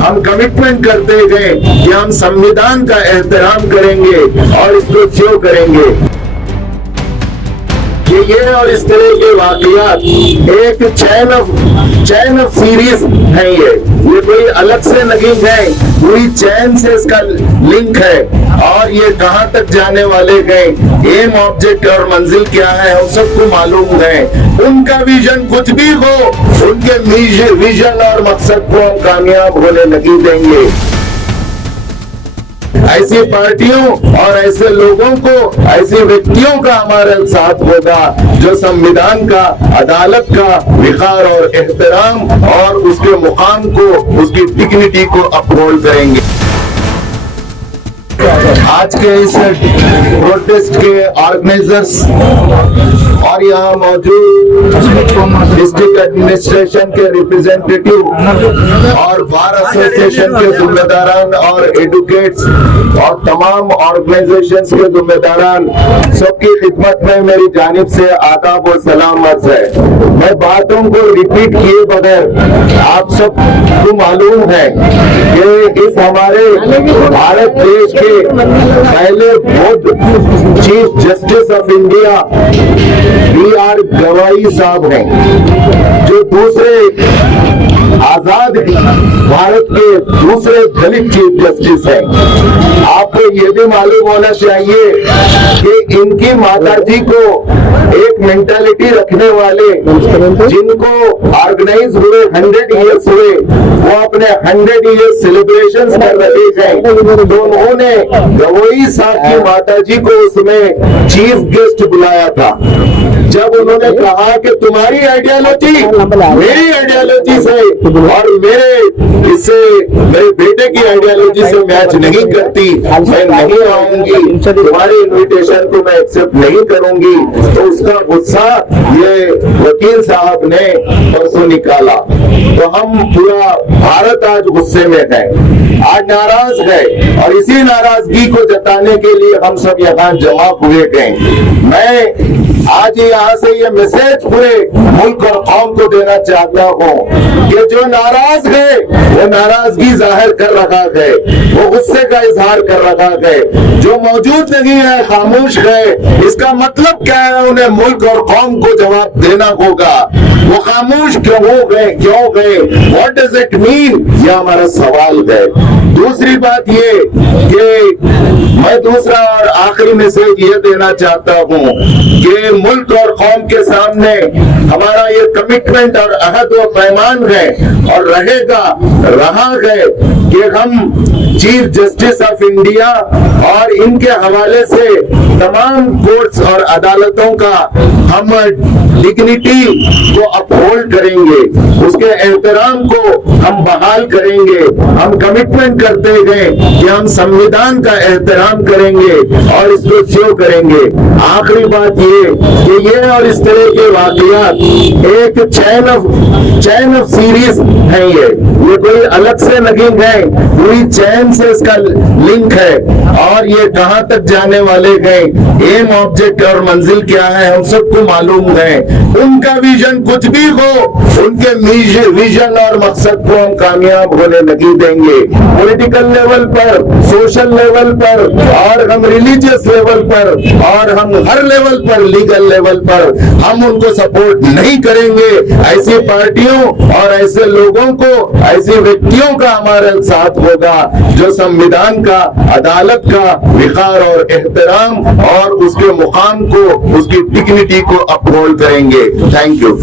हम कमिटमेंट करते गए कि हम संविधान का एहतराम करेंगे और इसको सेव करेंगे। ये और इस तरह के वाकयात एक चैन ऑफ सीरीज है। ये कोई अलग से नहीं है, पूरी चैन से इसका लिंक है। और ये कहां तक जाने वाले हैं, एम ऑब्जेक्ट और मंजिल क्या है हम सबको मालूम है। उनका विजन कुछ भी हो, उनके विजन और मकसद को हम कामयाब होने नहीं देंगे। ऐसी पार्टियों और ऐसे लोगों को, ऐसे व्यक्तियों का हमारा साथ होगा जो संविधान का, अदालत का विकार और एहतराम और उसके मुकाम को, उसकी डिग्निटी को अपहोल्ड करेंगे। आज के इस प्रोटेस्ट के ऑर्गेनाइजर्स और यहाँ मौजूद डिस्ट्रिक्ट एडमिनिस्ट्रेशन के रिप्रेजेंटेटिव और बार एसोसिएशन के जिम्मेदारान और एडवोकेट्स और तमाम ऑर्गेनाइजेशंस के जिम्मेदारान सबकी खिदमत में मेरी जानिब से आदाब और सलाम अर्ज है। मैं बातों को रिपीट किए बगैर आप सबको मालूम है कि इस हमारे भारत देश के पहले खुद chief justice of India B.R. गवाई साहब हैं, जो दूसरे आजाद भारत के दूसरे दलित चीफ जस्टिस हैं। आपको ये भी मालूम होना चाहिए कि इनकी माताजी को एक मेंटालिटी रखने वाले, जिनको ऑर्गेनाइज हुए 100 इयर्स हुए, वो अपने 100 इयर्स सेलिब्रेशंस कर रहे हैं, तो उन्होंने गवई साहब की माताजी को उसमें चीफ गेस्ट बुलाया था। जब उन्होंने कहा कि तुम्हारी आइडियोलॉजी मेरी आइडियोलॉजी से और मेरे बेटे की आइडियोलॉजी से मैच नहीं करती, मैं नहीं आऊंगी, तुम्हारे इन्विटेशन को मैं एक्सेप्ट नहीं करूंगी, तो उसका गुस्सा ये वकील साहब ने परसों निकाला। तो हम पूरा भारत आज गुस्से में है, आज नाराज है, और इसी नाराजगी को जताने के लिए हम सब यहाँ जमा हुए गए। मैं आज यहाँ से ये मैसेज पूरे मुल्क और कौम को देना चाहता हूँ कि जो नाराज है वो नाराजगी जाहिर कर रहा है, वो गुस्से का इजहार कर रहा है। जो मौजूद नहीं है, खामोश है, इसका मतलब क्या है? उन्हें मुल्क और कौम को जवाब देना होगा। वो खामोश क्यों हो गए, क्यों गए, व्हाट डज इट मीन, यह हमारा सवाल है। दूसरी बात ये कि मैं दूसरा और आखिरी मैसेज ये देना चाहता हूँ कि मुल्क और कौम के सामने हमारा ये कमिटमेंट और अहद व पैमान है और रहा है कि हम चीफ जस्टिस ऑफ इंडिया और इनके हवाले से तमाम कोर्ट्स और अदालतों का हम डिग्निटी को अपहोल्ड करेंगे, उसके एहतराम को हम बहाल करेंगे। हम कमिटमेंट करते हैं कि हम संविधान का एहतराम करेंगे और इसको सेव करेंगे। आखिरी बात ये कि ये और इस तरह के वाकयात एक चैन ऑफ सीरीज है। ये कोई अलग से नहीं है, पूरी चैन से इसका लिंक है। और ये कहां तक जाने वाले हैं, एम ऑब्जेक्ट और मंजिल क्या है हम सबको मालूम है। उनका विजन कुछ भी हो, उनके विजन और मकसद को हम कामयाब होने नहीं देंगे। पॉलिटिकल लेवल पर, सोशल लेवल पर, और हम रिलीजियस लेवल पर, और हम हर लेवल पर, लीगल लेवल पर हम उनको सपोर्ट नहीं करेंगे। ऐसी पार्टियों और ऐसे लोगों को, ऐसे व्यक्तियों का हमारा साथ होगा जो संविधान का, अदालत का विकार और एहतराम और उसके मुकाम को, उसकी डिग्निटी को अपहोल्ड करेंगे। Thank you.